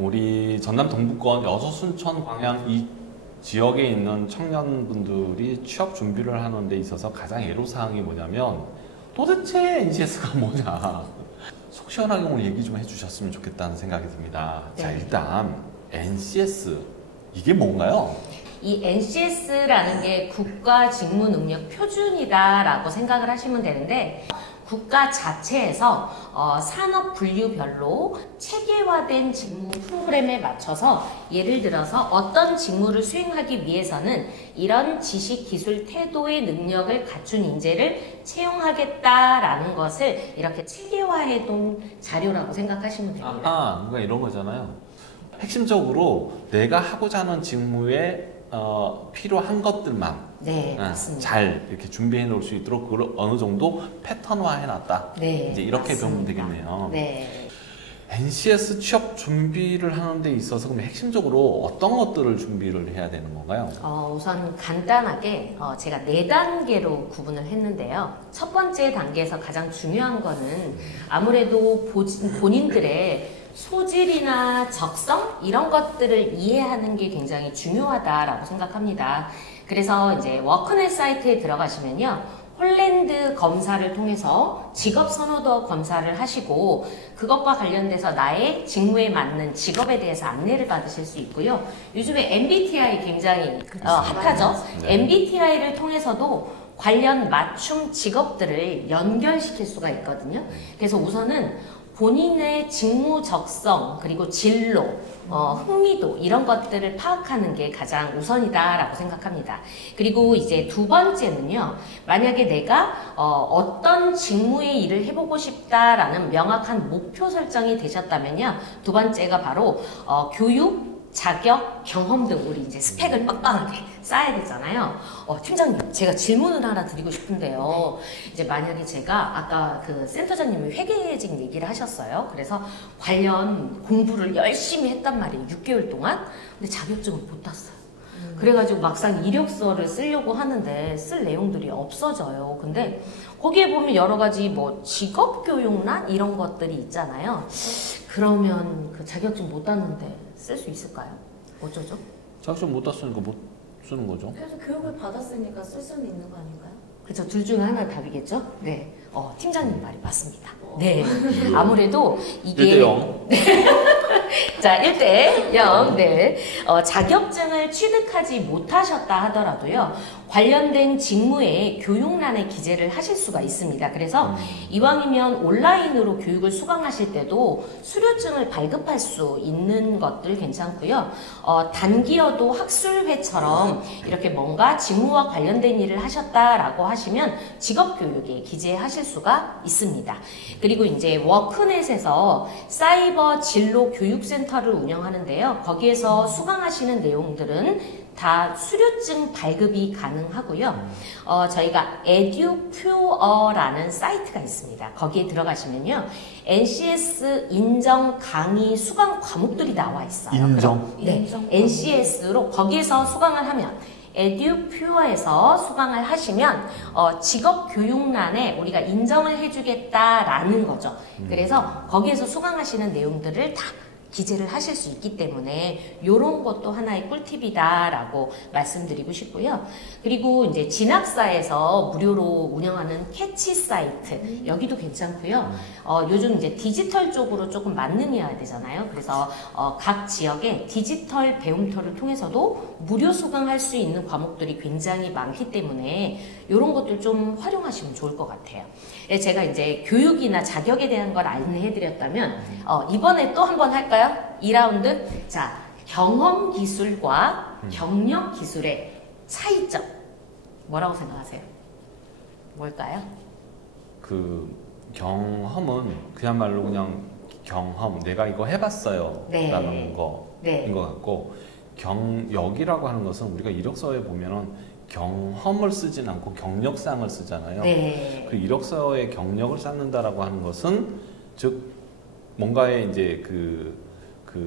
우리 전남 동부권 여수, 순천, 광양 이 지역에 있는 청년분들이 취업 준비를 하는 데 있어서 가장 애로사항이 뭐냐면 도대체 NCS가 뭐냐. 속 시원하게 오늘 얘기 좀 해주셨으면 좋겠다는 생각이 듭니다. 네. 자, 일단 NCS 이게 뭔가요? 이 NCS라는 게 국가직무능력 표준이다라고 생각을 하시면 되는데, 국가 자체에서 산업 분류별로 체계화된 직무 프로그램에 맞춰서 예를 들어서 어떤 직무를 수행하기 위해서는 이런 지식, 기술, 태도의 능력을 갖춘 인재를 채용하겠다라는 것을 이렇게 체계화해둔 자료라고 생각하시면 됩니다. 그러니까 이런 거잖아요. 핵심적으로 내가 하고자 하는 직무에 필요한 것들만 네, 맞습니다. 잘 이렇게 준비해 놓을 수 있도록 그걸 어느 정도 패턴화 해놨다. 네, 이제 이렇게 맞습니다. 보면 되겠네요. 네. NCS 취업 준비를 하는 데 있어서 그럼 핵심적으로 어떤 것들을 준비를 해야 되는 건가요? 우선 간단하게 제가 4단계로 구분을 했는데요. 첫 번째 단계에서 가장 중요한 거는 아무래도 본인들의 소질이나 적성 이런 것들을 이해하는 게 굉장히 중요하다라고 생각합니다. 그래서 이제 워크넷 사이트에 들어가시면요, 홀랜드 검사를 통해서 직업 선호도 검사를 하시고 그것과 관련돼서 나의 직무에 맞는 직업에 대해서 안내를 받으실 수 있고요. 요즘에 MBTI 굉장히 핫하죠. 네. MBTI를 통해서도 관련 맞춤 직업들을 연결시킬 수가 있거든요. 그래서 우선은 본인의 직무 적성, 그리고 진로, 흥미도 이런 것들을 파악하는 게 가장 우선이다라고 생각합니다. 그리고 이제 두 번째는요, 만약에 내가 어떤 직무의 일을 해보고 싶다라는 명확한 목표 설정이 되셨다면요, 두 번째가 바로 교육, 자격, 경험 등 우리 이제 스펙을 빡빡하게 쌓아야 되잖아요. 팀장님, 제가 질문을 하나 드리고 싶은데요. 이제 만약에 제가 아까 그 센터장님이 회계직 얘기를 하셨어요. 그래서 관련 공부를 열심히 했단 말이에요. 6개월 동안. 근데 자격증을 못 땄어요. 그래가지고 막상 이력서를 쓰려고 하는데 쓸 내용들이 없어져요. 근데 거기에 보면 여러 가지 뭐 직업교육란 이런 것들이 있잖아요. 그러면 그 자격증 못 땄는데 쓸 수 있을까요? 어쩌죠? 자격증 못 땄으니까 못 쓰는 거죠. 그래서 교육을 받았으니까 쓸 수는 있는 거 아닌가요? 그렇죠. 둘 중에 하나 답이겠죠? 네. 팀장님 말이 맞습니다. 네. 아무래도 이게 1대0. 자, 1대0. 네. 자격증을 취득하지 못하셨다 하더라도요, 관련된 직무에 교육란에 기재를 하실 수가 있습니다. 그래서 이왕이면 온라인으로 교육을 수강하실 때도 수료증을 발급할 수 있는 것들 괜찮고요. 단기여도 학술회처럼 이렇게 뭔가 직무와 관련된 일을 하셨다라고 하시면 직업교육에 기재하실 수가 있습니다. 그리고 이제 워크넷에서 사이버 진로 교육센터를 운영하는데요. 거기에서 수강하시는 내용들은 다 수료증 발급이 가능하고요. 저희가 에듀퓨어라는 사이트가 있습니다. 거기에 들어가시면요, NCS 인정 강의 수강 과목들이 나와 있어요. 인정? 네, NCS로 거기에서 수강을 하면, 에듀퓨어에서 수강을 하시면 직업교육란에 우리가 인정을 해주겠다라는 거죠. 그래서 거기에서 수강하시는 내용들을 다 기재를 하실 수 있기 때문에 이런 것도 하나의 꿀팁이다라고 말씀드리고 싶고요. 그리고 이제 진학사에서 무료로 운영하는 캐치 사이트, 여기도 괜찮고요. 요즘 이제 디지털 쪽으로 조금 만능해야 되잖아요. 그래서 각 지역의 디지털 배움터를 통해서도 무료 수강할 수 있는 과목들이 굉장히 많기 때문에 이런 것들 좀 활용하시면 좋을 것 같아요. 제가 이제 교육이나 자격에 대한 걸 안내해드렸다면 이번에 또 한번 할까요? 2라운드. 자, 경험 기술과 경력 기술의 차이점 뭐라고 생각하세요? 뭘까요? 그 경험은 그야말로 그냥 경험, 내가 이거 해봤어요 네. 라는 거인 네. 것 같고, 경력이라고 하는 것은 우리가 이력서에 보면은 경험을 쓰진 않고 경력사항을 쓰잖아요. 네. 그 이력서에 경력을 쌓는다라고 하는 것은 즉 뭔가의 이제 그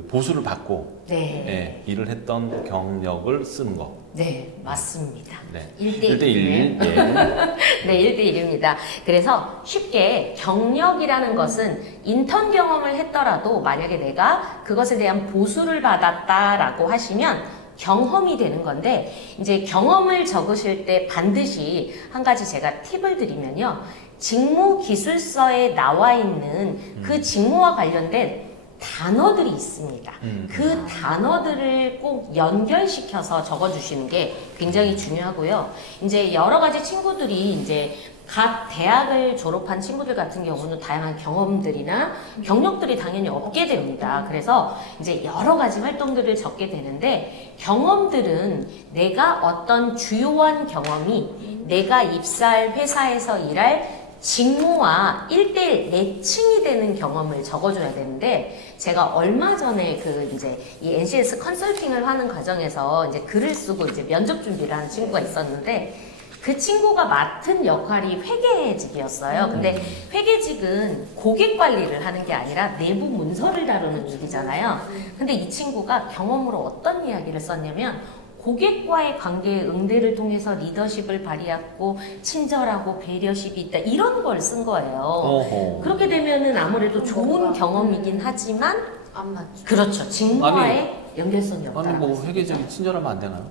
보수를 받고 네. 일을 했던 경력을 쓰는 거. 네, 맞습니다. 네. 1대1. 1대1. 네. 네, 1대1입니다. 그래서 쉽게 경력이라는 것은 인턴 경험을 했더라도 만약에 내가 그것에 대한 보수를 받았다라고 하시면 경험이 되는 건데, 이제 경험을 적으실 때 반드시 한 가지 제가 팁을 드리면요. 직무 기술서에 나와 있는 그 직무와 관련된 단어들이 있습니다. 그 단어들을 꼭 연결시켜서 적어주시는 게 굉장히 중요하고요. 이제 여러 가지 친구들이 이제 각 대학을 졸업한 친구들 같은 경우는 다양한 경험들이나 경력들이 당연히 없게 됩니다. 그래서 이제 여러 가지 활동들을 적게 되는데, 경험들은 내가 어떤 주요한 경험이 내가 입사할 회사에서 일할 직무와 1대1 매칭이 되는 경험을 적어줘야 되는데, 제가 얼마 전에 이제 이 NCS 컨설팅을 하는 과정에서 이제 글을 쓰고 이제 면접 준비를 하는 친구가 있었는데, 그 친구가 맡은 역할이 회계직이었어요. 근데 회계직은 고객 관리를 하는 게 아니라 내부 문서를 다루는 일이잖아요. 근데 이 친구가 경험으로 어떤 이야기를 썼냐면, 고객과의 관계의 응대를 통해서 리더십을 발휘했고 친절하고 배려심이 있다, 이런 걸 쓴 거예요. 어허. 그렇게 되면은 아무래도 좋은 경험이긴 하지만 안 맞죠. 그렇죠, 직무와의 연결성이 없다. 아니 뭐 회계적인 친절하면 안 되나요?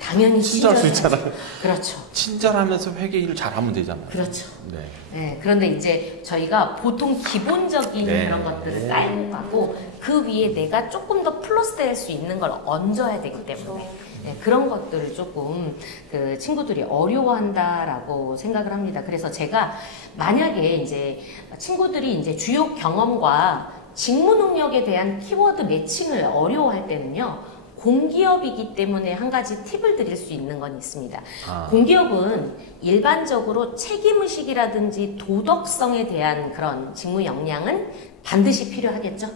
당연히 친절할 수 있잖아요. 그렇죠. 친절하면서 회계 일을 잘하면 되잖아요. 그렇죠. 네. 네, 그런데 이제 저희가 보통 기본적인 네. 그런 것들을 깔고 가고 그 위에 내가 조금 더 플러스 될 수 있는 걸 얹어야 되기 때문에 네, 그런 것들을 조금 그 친구들이 어려워한다라고 생각을 합니다. 그래서 제가 만약에 이제 친구들이 이제 주요 경험과 직무 능력에 대한 키워드 매칭을 어려워할 때는요, 공기업이기 때문에 한 가지 팁을 드릴 수 있는 건 있습니다. 공기업은 일반적으로 책임의식이라든지 도덕성에 대한 그런 직무 역량은 반드시 필요하겠죠.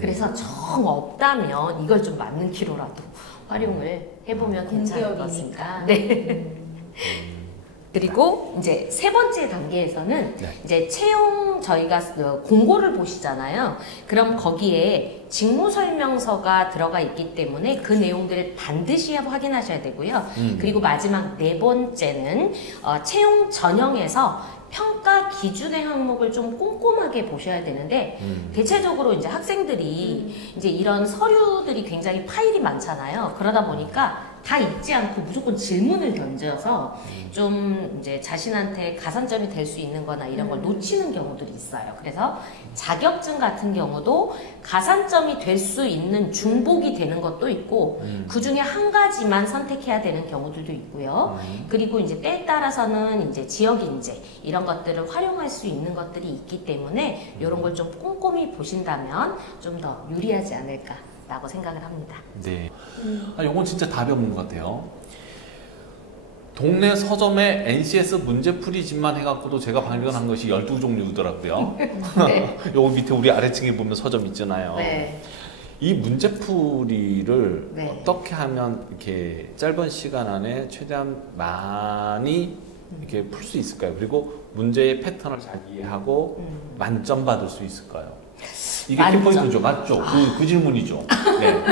그래서 정 없다면 이걸 좀 맞는 키로라도 활용을 해보면 괜찮을 것 같습니다. 네. 그리고 이제 세 번째 단계에서는 네. 이제 채용 저희가 공고를 보시잖아요. 그럼 거기에 직무 설명서가 들어가 있기 때문에 그 내용들을 반드시 확인하셔야 되고요. 그리고 마지막 네 번째는 채용 전형에서 평가 기준의 항목을 좀 꼼꼼하게 보셔야 되는데, 대체적으로 이제 학생들이 이제 이런 서류들이 굉장히 파일이 많잖아요. 그러다 보니까 다 읽지 않고 무조건 질문을 던져서 좀 이제 자신한테 가산점이 될 수 있는 거나 이런 걸 놓치는 경우들이 있어요. 그래서 자격증 같은 경우도 가산점이 될 수 있는 중복이 되는 것도 있고, 그 중에 한 가지만 선택해야 되는 경우들도 있고요. 그리고 이제 때에 따라서는 이제 지역 인재 이런 것들을 활용할 수 있는 것들이 있기 때문에 이런 걸 좀 꼼꼼히 보신다면 좀 더 유리하지 않을까라고 생각을 합니다. 네. 요건 진짜 답이 없는 것 같아요. 동네 서점에 NCS 문제풀이집만 해갖고도 제가 발견한 것이 12종류더라고요. 네. 요거 밑에 우리 아래층에 보면 서점 있잖아요. 네. 이 문제풀이를 네. 어떻게 하면 이렇게 짧은 시간 안에 최대한 많이 이렇게 풀 수 있을까요? 그리고 문제의 패턴을 잘 이해하고 만점 받을 수 있을까요? 이게 만점. 키포인트죠. 맞죠? 그 질문이죠. 네.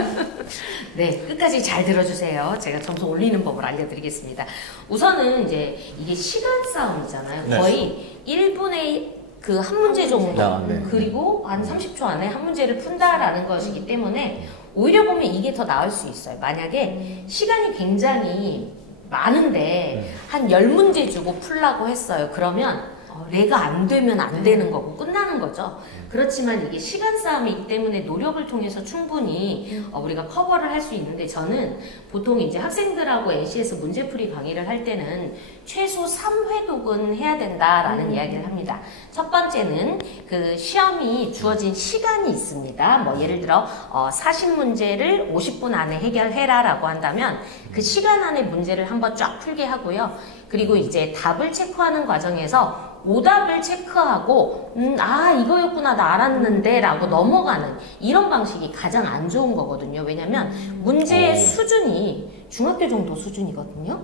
네, 끝까지 잘 들어주세요. 제가 점수 올리는 법을 알려드리겠습니다. 우선은 이제 이게 시간 싸움이잖아요. 네. 거의 1분의 그 한 문제 정도, 네. 그리고 한 30초 안에 한 문제를 푼다라는 것이기 때문에 오히려 보면 이게 더 나을 수 있어요. 만약에 시간이 굉장히 많은데 한 10문제 주고 풀라고 했어요. 그러면 내가 안 되면 안 되는 거고 끝나는 거죠. 그렇지만 이게 시간 싸움이기 때문에 노력을 통해서 충분히 우리가 커버를 할 수 있는데, 저는 보통 이제 학생들하고 NCS 문제풀이 강의를 할 때는 최소 3회독은 해야 된다라는 이야기를 합니다. 첫 번째는 그 시험이 주어진 시간이 있습니다. 뭐 예를 들어 40문제를 50분 안에 해결해라라고 한다면 그 시간 안에 문제를 한번 쫙 풀게 하고요. 그리고 이제 답을 체크하는 과정에서 오답을 체크하고 이거였구나 나 알았는데 라고 넘어가는 이런 방식이 가장 안 좋은 거거든요. 왜냐면 문제의 수준이 중학교 정도 수준이거든요.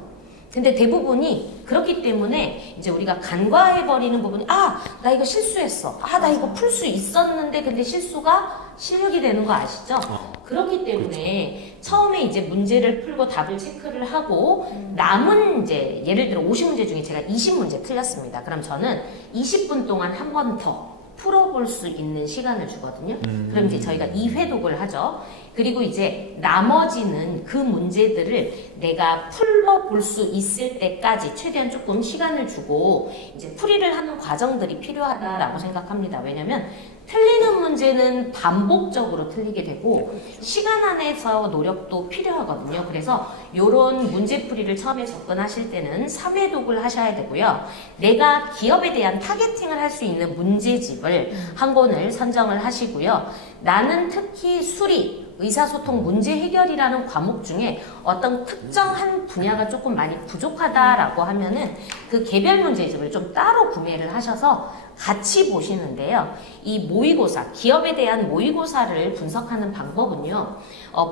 근데 대부분이 그렇기 때문에 이제 우리가 간과해버리는 부분이 나 이거 실수했어. 나 이거 풀 수 있었는데 근데 실수가 실력이 되는 거 아시죠? 그렇기 때문에 처음에 이제 문제를 풀고 답을 체크를 하고 남은 이제 예를 들어 50문제 중에 제가 20문제 틀렸습니다. 그럼 저는 20분 동안 한 번 더 풀어볼 수 있는 시간을 주거든요. 그럼 이제 저희가 2회독을 하죠. 그리고 이제 나머지는 그 문제들을 내가 풀어볼 수 있을 때까지 최대한 조금 시간을 주고 이제 풀이를 하는 과정들이 필요하다라고 생각합니다. 왜냐면 틀리는 문제는 반복적으로 틀리게 되고 시간 안에서 노력도 필요하거든요. 그래서 이런 문제풀이를 처음에 접근하실 때는 3회독을 하셔야 되고요. 내가 기업에 대한 타겟팅을 할 수 있는 문제집을 한 권을 선정을 하시고요. 나는 특히 수리, 의사소통 문제 해결이라는 과목 중에 어떤 특정한 분야가 조금 많이 부족하다라고 하면은 그 개별 문제집을 좀 따로 구매를 하셔서 같이 보시는데요. 이 모의고사, 기업에 대한 모의고사를 분석하는 방법은요.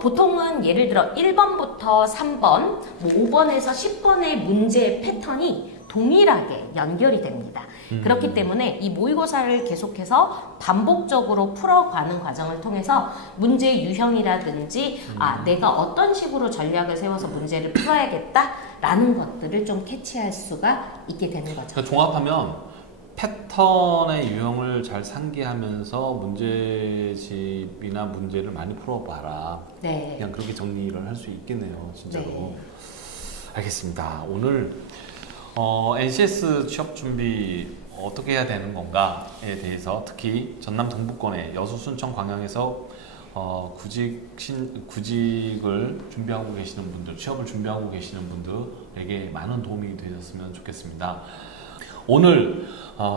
보통은 예를 들어 1번부터 3번, 뭐 5번에서 10번의 문제 패턴이 동일하게 연결이 됩니다. 그렇기 때문에 이 모의고사를 계속해서 반복적으로 풀어가는 과정을 통해서 문제 유형이라든지 내가 어떤 식으로 전략을 세워서 문제를 풀어야겠다라는 것들을 좀 캐치할 수가 있게 되는 거죠. 그러니까 종합하면 패턴의 유형을 잘 상기하면서 문제집이나 문제를 많이 풀어봐라. 네. 그냥 그렇게 정리를 할 수 있겠네요, 진짜로. 네. 알겠습니다. 오늘 NCS 취업 준비 어떻게 해야 되는 건가에 대해서 특히 전남 동부권의 여수, 순천, 광양에서 구직을 준비하고 계시는 분들, 취업을 준비하고 계시는 분들에게 많은 도움이 되셨으면 좋겠습니다. 오늘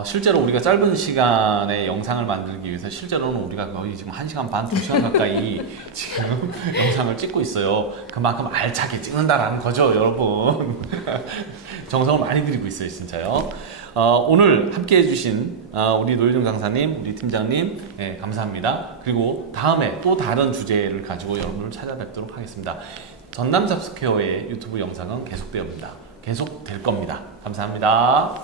실제로 우리가 짧은 시간에 영상을 만들기 위해서 실제로는 우리가 거의 지금 1시간 반, 2시간 가까이 지금 영상을 찍고 있어요. 그만큼 알차게 찍는다라는 거죠, 여러분. 정성을 많이 들이고 있어요, 진짜요. 오늘 함께 해주신 우리 노유정 강사님, 우리 팀장님, 네, 감사합니다. 그리고 다음에 또 다른 주제를 가지고 여러분을 찾아뵙도록 하겠습니다. 전남 잡스퀘어의 유튜브 영상은 계속될 겁니다. 감사합니다.